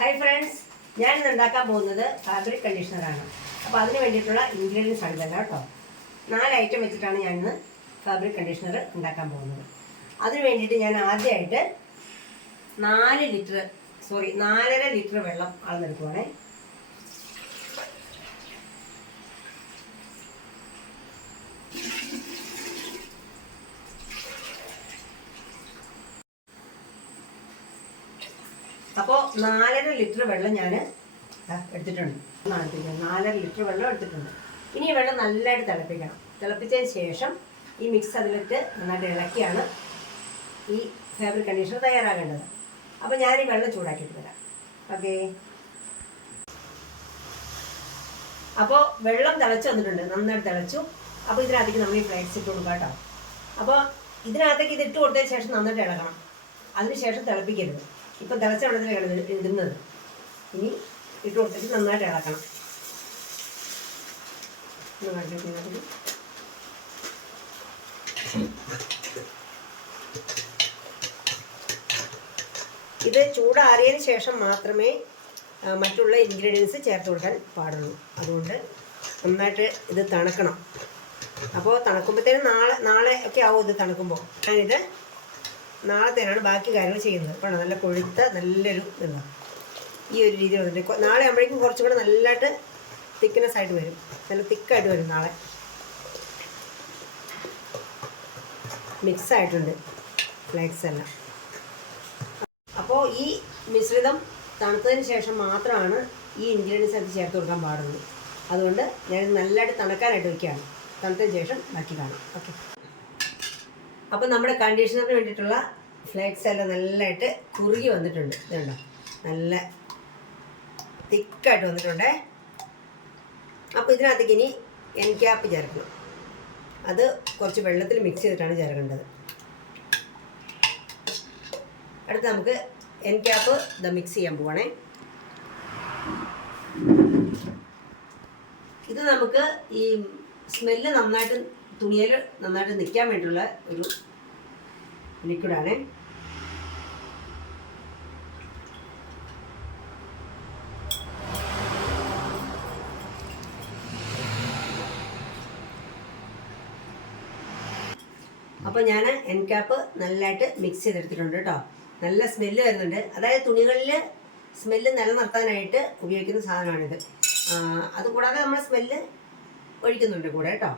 Hi friends, ഞാനിന്ന് ഉണ്ടാക്കാൻ പോകുന്നത് ഫാബ്രിക് കണ്ടീഷണറാണ്. അപ്പോൾ അതിന് വേണ്ടിയിട്ടുള്ള ഇൻഗ്രീഡിയൻസ് ആണ് ഇതെല്ലാം കേട്ടോ. 4 ഐറ്റം വെച്ചിട്ടാണ് ഞാനിന്ന് ഫാബ്രിക് കണ്ടീഷണർ ഉണ്ടാക്കാൻ പോകുന്നത്. അതിന് വേണ്ടിയിട്ട് ഞാൻ ആദ്യമായിട്ട് 4.5 ലിറ്റർ വെള്ളം അളന്നെടുക്കുവാണേ. അപ്പോൾ 4.5 ലിറ്റർ വെള്ളം ഞാൻ എടുത്തിട്ടുണ്ട്. 4.5 ലിറ്റർ വെള്ളം എടുത്തിട്ടുണ്ട്. ഇനി ഈ വെള്ളം നല്ലതായിട്ട് തിളപ്പിക്കണം. തിളപ്പിച്ചതിന് ശേഷം ഈ മിക്സ് അതിലിട്ട് നന്നായിട്ട് ഇളക്കിയാണ് ഈ ഫാബ്രിക് കണ്ടീഷണർ തയ്യാറാകേണ്ടത്. അപ്പോൾ ഞാൻ ഈ വെള്ളം ചൂടാക്കിയിട്ട് തരാം. ഓക്കെ. അപ്പോൾ വെള്ളം തിളച്ച് വന്നിട്ടുണ്ട്, നന്നായിട്ട് തിളച്ചു. അപ്പോൾ ഇതിനകത്തേക്ക് നമ്മൾ ഈ ഫ്ലേക്സ് ഇട്ട് കൊടുക്കാം കേട്ടോ. അപ്പോൾ ഇതിനകത്തേക്ക് ഇത് ഇട്ട് കൊടുത്തതിന് ശേഷം നന്നായിട്ട് ഇളകണം. അതിനുശേഷം തിളപ്പിക്കരുത്. ഇപ്പം തിളച്ച വെള്ളത്തിലാണ് ഇടുന്നത്. ഇനി ഇട്ട് കൊടുത്തിട്ട് നന്നായിട്ട് ഇളക്കണം. ഇത് ചൂടാറിയതിന് ശേഷം മാത്രമേ മറ്റുള്ള ഇൻഗ്രീഡിയൻസ് ചേർത്ത് കൊടുക്കാൻ പാടുള്ളൂ. അതുകൊണ്ട് നന്നായിട്ട് ഇത് തണുക്കണം. അപ്പോൾ തണുക്കുമ്പോഴത്തേനും നാളെ ഒക്കെ ആവും. ഇത് തണുക്കുമ്പോൾ ഞാനിത് നാളത്തേനാണ് ബാക്കി കാര്യങ്ങൾ ചെയ്യുന്നത്. അപ്പോൾ നല്ല കൊഴുത്ത നല്ലൊരു ഇതാണ് ഈ ഒരു രീതി വന്നിട്ട്. നാളെ ആകുമ്പോഴേക്കും കുറച്ചും കൂടെ നല്ലതായിട്ട് തിക്നെസ് ആയിട്ട് വരും, നല്ല തിക്കായിട്ട് വരും. നാളെ മിക്സ് ആയിട്ടുണ്ട് ഫ്ലേക്സ് എല്ലാം. അപ്പോൾ ഈ മിശ്രിതം തണുത്തതിന് ശേഷം മാത്രമാണ് ഈ ഇൻഗ്രീഡിയൻസ് അത് ചേർത്ത് കൊടുക്കാൻ പാടുള്ളൂ. അതുകൊണ്ട് ഞാൻ നല്ലതായിട്ട് തണുക്കാനായിട്ട് വയ്ക്കുകയാണ്. തണുത്തതിന് ശേഷം ബാക്കി കാണാം. ഓക്കെ. അപ്പോൾ നമ്മുടെ കണ്ടീഷണറിന് വേണ്ടിയിട്ടുള്ള ഫ്ലേക്സ് എല്ലാം നല്ലതായിട്ട് കുറുകി വന്നിട്ടുണ്ട്. ഇതുണ്ടോ, നല്ല തിക്കായിട്ട് വന്നിട്ടുണ്ടേ. അപ്പോൾ ഇതിനകത്തേക്ക് ഇനി എൻക്യാപ്പ് ചേർക്കണം. അത് കുറച്ച് വെള്ളത്തിൽ മിക്സ് ചെയ്തിട്ടാണ് ചേർക്കേണ്ടത്. അടുത്ത് നമുക്ക് എൻക്യാപ്പ് മിക്സ് ചെയ്യാൻ പോവാണേ. ഇത് നമുക്ക് ഈ സ്മെല്ല് നന്നായിട്ട് തുണിയിൽ നന്നായിട്ട് നിൽക്കാൻ വേണ്ടിയുള്ള ഒരു ലിക്വിഡാണ്. അപ്പോൾ ഞാൻ എൻക്യാപ്പ് നല്ലതായിട്ട് മിക്സ് ചെയ്തെടുത്തിട്ടുണ്ട് കേട്ടോ. നല്ല സ്മെല്ല് വരുന്നുണ്ട്. അതായത് തുണികളിൽ സ്മെല്ല് നിലനിർത്താനായിട്ട് ഉപയോഗിക്കുന്ന സാധനമാണിത്. അതുകൂടാതെ നമ്മൾ സ്മെല്ല് ഒഴിക്കുന്നുണ്ട് കൂടെ കേട്ടോ.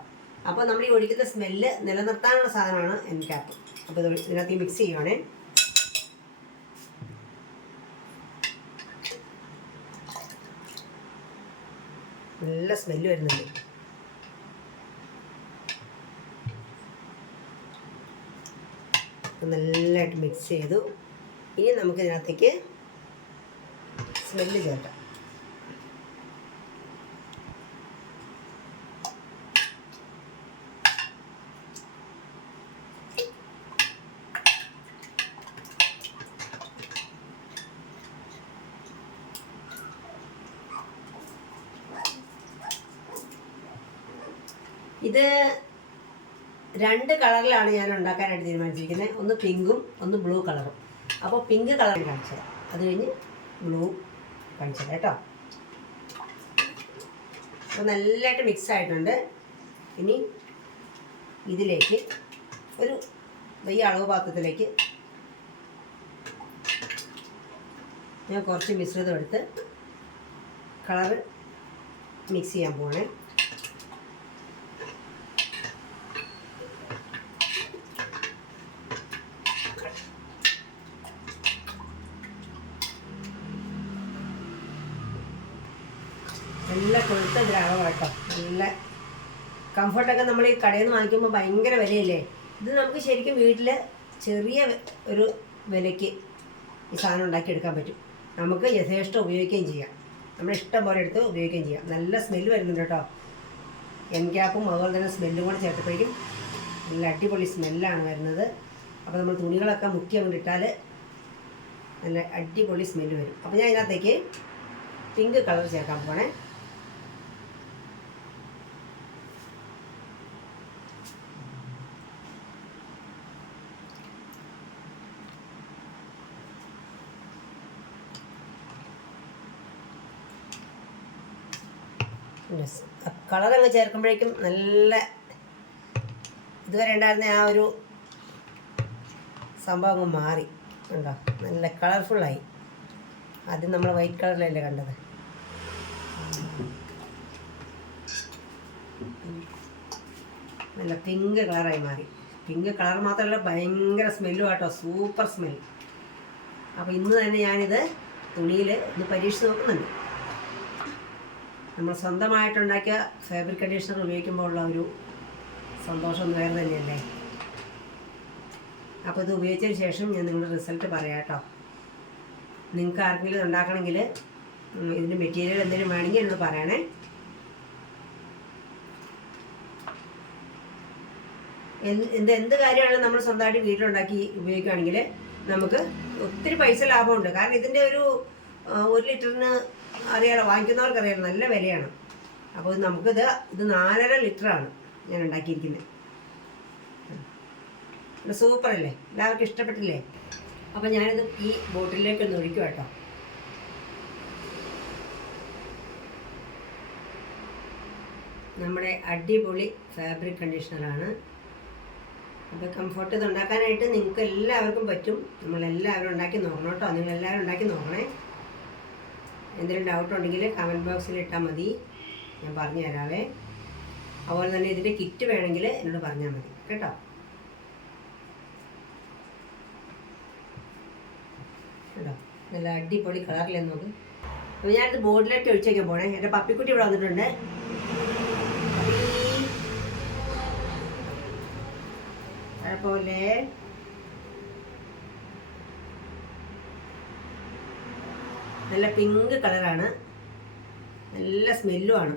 അപ്പോൾ നമ്മൾ ഈ ഒഴിക്കുന്ന സ്മെല്ല് നിലനിർത്താനുള്ള സാധനമാണ് എൻക്യാപ്പ്. അപ്പോൾ ഇതിനകത്ത് മിക്സ് ചെയ്യുവാണേ. നല്ല സ്മെല്ല് വരുന്നുണ്ട്. നല്ലതായിട്ട് മിക്സ് ചെയ്തു. ഇനി നമുക്ക് ഇതിനകത്തേക്ക് സ്മെല്ല് ചേർക്കാം. ഇത് 2 കളറിലാണ് ഞാൻ ഉണ്ടാക്കാനായിട്ട് തീരുമാനിച്ചിരിക്കുന്നത്. ഒന്ന് പിങ്കും ഒന്ന് ബ്ലൂ കളറും. അപ്പോൾ പിങ്ക് കളർ കാണിച്ചത്, അത് കഴിഞ്ഞ് ബ്ലൂ കാണിച്ചത് കേട്ടോ. അപ്പോൾ നല്ലതായിട്ട് മിക്സ് ആയിട്ടുണ്ട്. ഇനി ഇതിലേക്ക് ഈ അളവ് പാത്രത്തിലേക്ക് ഞാൻ കുറച്ച് മിശ്രിതം എടുത്ത് കളറ് മിക്സ് ചെയ്യാൻ പോവാണേ. നല്ല കൊഴുത്ത ദ്രാവകമാട്ടോ. നല്ല കംഫർട്ടൊക്കെ നമ്മൾ ഈ കടയിൽ നിന്ന് വാങ്ങിക്കുമ്പോൾ ഭയങ്കര വിലയല്ലേ. ഇത് നമുക്ക് ശരിക്കും വീട്ടിൽ ചെറിയ ഒരു വിലയ്ക്ക് ഈ സാധനം ഉണ്ടാക്കിയെടുക്കാൻ പറ്റും. നമുക്ക് യഥേഷ്ടം ഉപയോഗിക്കുകയും ചെയ്യാം. നമ്മുടെ ഇഷ്ടം പോലെ എടുത്ത് ഉപയോഗിക്കുകയും ചെയ്യാം. നല്ല സ്മെല്ല് വരുന്നുണ്ട് കേട്ടോ. എൻക്യാപ്പും അതുപോലെ തന്നെ സ്മെല്ലും കൂടെ ചേർത്തപ്പോഴേക്കും നല്ല അടിപൊളി സ്മെല്ലാണ് വരുന്നത്. അപ്പോൾ നമ്മൾ തുണികളൊക്കെ മുക്കി അങ്ങോട്ടിട്ടാൽ നല്ല അടിപൊളി സ്മെല്ല് വരും. അപ്പോൾ ഞാൻ ഇതിനകത്തേക്ക് പിങ്ക് കളർ ചേർക്കാൻ പോണേ. കളറങ്ങ് ചേർക്കുമ്പോഴേക്കും നല്ല ഇതുവരെ ഉണ്ടായിരുന്ന ആ ഒരു സംഭവം അങ്ങ് മാറി ഉണ്ടോ, നല്ല കളർഫുള്ളായി. ആദ്യം നമ്മൾ വൈറ്റ് കളറിലല്ലേ കണ്ടത്. നല്ല പിങ്ക് കളറായി മാറി. പിങ്ക് കളർ മാത്രമല്ല, ഭയങ്കര സ്മെല്ലും ആട്ടോ, സൂപ്പർ സ്മെൽ. അപ്പോൾ ഇന്ന് തന്നെ ഞാനിത് തുണിയിൽ ഒന്ന് പരീക്ഷിച്ച് നോക്കുന്നുണ്ട്. നമ്മൾ സ്വന്തമായിട്ടുണ്ടാക്കിയ ഫാബ്രിക് കണ്ടീഷണർ ഉപയോഗിക്കുമ്പോൾ ഉള്ള ഒരു സന്തോഷം വേറെ തന്നെയല്ലേ. അപ്പോൾ ഇത് ഉപയോഗിച്ചതിന് ശേഷം ഞാൻ നിങ്ങളുടെ റിസൾട്ട് പറയാം കേട്ടോ. നിങ്ങൾക്ക് ആർക്കെങ്കിലും ഉണ്ടാക്കണമെങ്കിൽ ഇതിൻ്റെ മെറ്റീരിയൽ എന്തെങ്കിലും വേണമെങ്കിൽ എന്നോട് പറയണേ. എന്ത് കാര്യമാണെങ്കിലും നമ്മൾ സ്വന്തമായിട്ട് വീട്ടിലുണ്ടാക്കി ഉപയോഗിക്കുകയാണെങ്കിൽ നമുക്ക് ഒത്തിരി പൈസ ലാഭമുണ്ട്. കാരണം ഇതിൻ്റെ ഒരു 1 ലിറ്ററിന് അറിയാലോ, വാങ്ങിക്കുന്നവർക്ക് അറിയാലോ, നല്ല വിലയാണ്. അപ്പോൾ നമുക്കിത് 4.5 ലിറ്ററാണ് ഞാൻ ഉണ്ടാക്കിയിരിക്കുന്നത്. സൂപ്പറല്ലേ, എല്ലാവർക്കും ഇഷ്ടപ്പെട്ടില്ലേ? അപ്പോൾ ഞാനിത് ഈ ബോട്ടിലേക്ക് ഒന്ന് ഒഴിക്കും കേട്ടോ. നമ്മുടെ അടിപൊളി ഫാബ്രിക് കണ്ടീഷണറാണ്. അപ്പോൾ കംഫർട്ട് ഇത് ഉണ്ടാക്കാനായിട്ട് നിങ്ങൾക്ക് എല്ലാവർക്കും പറ്റും. നമ്മളെല്ലാവരും ഉണ്ടാക്കി നോക്കണം കേട്ടോ. നിങ്ങളെല്ലാവരും ഉണ്ടാക്കി നോക്കണേ. എന്തെങ്കിലും ഡൗട്ട് ഉണ്ടെങ്കിൽ കമൻറ്റ് ബോക്സിൽ ഇട്ടാൽ മതി, ഞാൻ പറഞ്ഞു തരാവേ. അതുപോലെ തന്നെ ഇതിൻ്റെ കിറ്റ് വേണമെങ്കിൽ എന്നോട് പറഞ്ഞാൽ മതി കേട്ടോ. കേട്ടോ, നല്ല അടിപൊളി കളറില്ലേ നോക്ക്. അപ്പോൾ ഞാനിത് ബോർഡിലേക്ക് ഒഴിച്ചേക്കാൻ പോണേ. എൻ്റെ പപ്പിക്കുട്ടി ഇവിടെ വന്നിട്ടുണ്ട്. പോലെ നല്ല പിങ്ക് കളറാണ്, നല്ല സ്മെല്ലുമാണ്.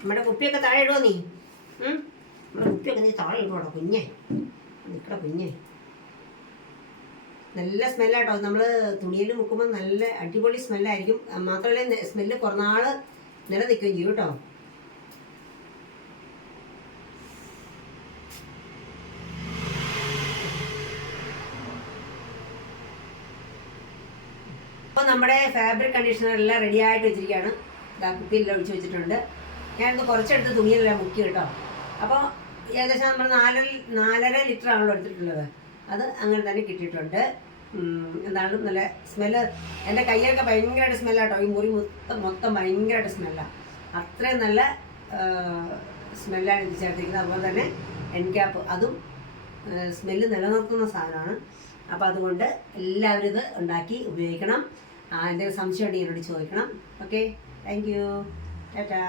നമ്മുടെ കുപ്പിയൊക്കെ താഴെ ഇടുമോ നീ? നമ്മുടെ കുപ്പിയൊക്കെ നീ താഴെ ഇടുവാടോ കുഞ്ഞേ, നിൽക്കട കുഞ്ഞേ. നല്ല സ്മെല്ലാട്ടോ. നമ്മൾ തുണിയിൽ മുക്കുമ്പോൾ നല്ല അടിപൊളി സ്മെല്ലായിരിക്കും. മാത്രമല്ല സ്മെല്ല് കുറേ നാൾ നിലനിൽക്കുകയും ചെയ്യും കേട്ടോ. അപ്പോൾ നമ്മുടെ ഫാബ്രിക് കണ്ടീഷണർ എല്ലാം റെഡി ആയിട്ട് വെച്ചിരിക്കുകയാണ്. കുപ്പിയെല്ലാം ഒഴിച്ച് വെച്ചിട്ടുണ്ട്. ഞാനിത് കുറച്ചെടുത്ത് തുണിയെല്ലാം മുക്കി കേട്ടോ. അപ്പോൾ ഏകദേശം നമ്മൾ 4.5 ലിറ്ററാണല്ലോ എടുത്തിട്ടുള്ളത്. അത് അങ്ങനെ തന്നെ കിട്ടിയിട്ടുണ്ട്. എന്തായാലും നല്ല സ്മെല്ല്. എൻ്റെ കയ്യൊക്കെ ഭയങ്കരമായിട്ട് സ്മെല്ലാട്ടോ. ഈ മുറി മൊത്തം ഭയങ്കരമായിട്ട് സ്മെല്ലാണ്. അത്രയും നല്ല സ്മെല്ലാണ് ഇത് ചേർത്തിരിക്കുന്നത്. അതുപോലെ തന്നെ എൻക്യാപ്പ്, അതും സ്മെല്ല് നിലനിർത്തുന്ന സാധനമാണ്. അപ്പോൾ അതുകൊണ്ട് എല്ലാവരും ഇത് ഉണ്ടാക്കി ഉപയോഗിക്കണം. എന്തെങ്കിലും സംശയം ഉണ്ടെങ്കിൽ എന്നോട് ചോദിക്കണം. Okay, thank you, Tata.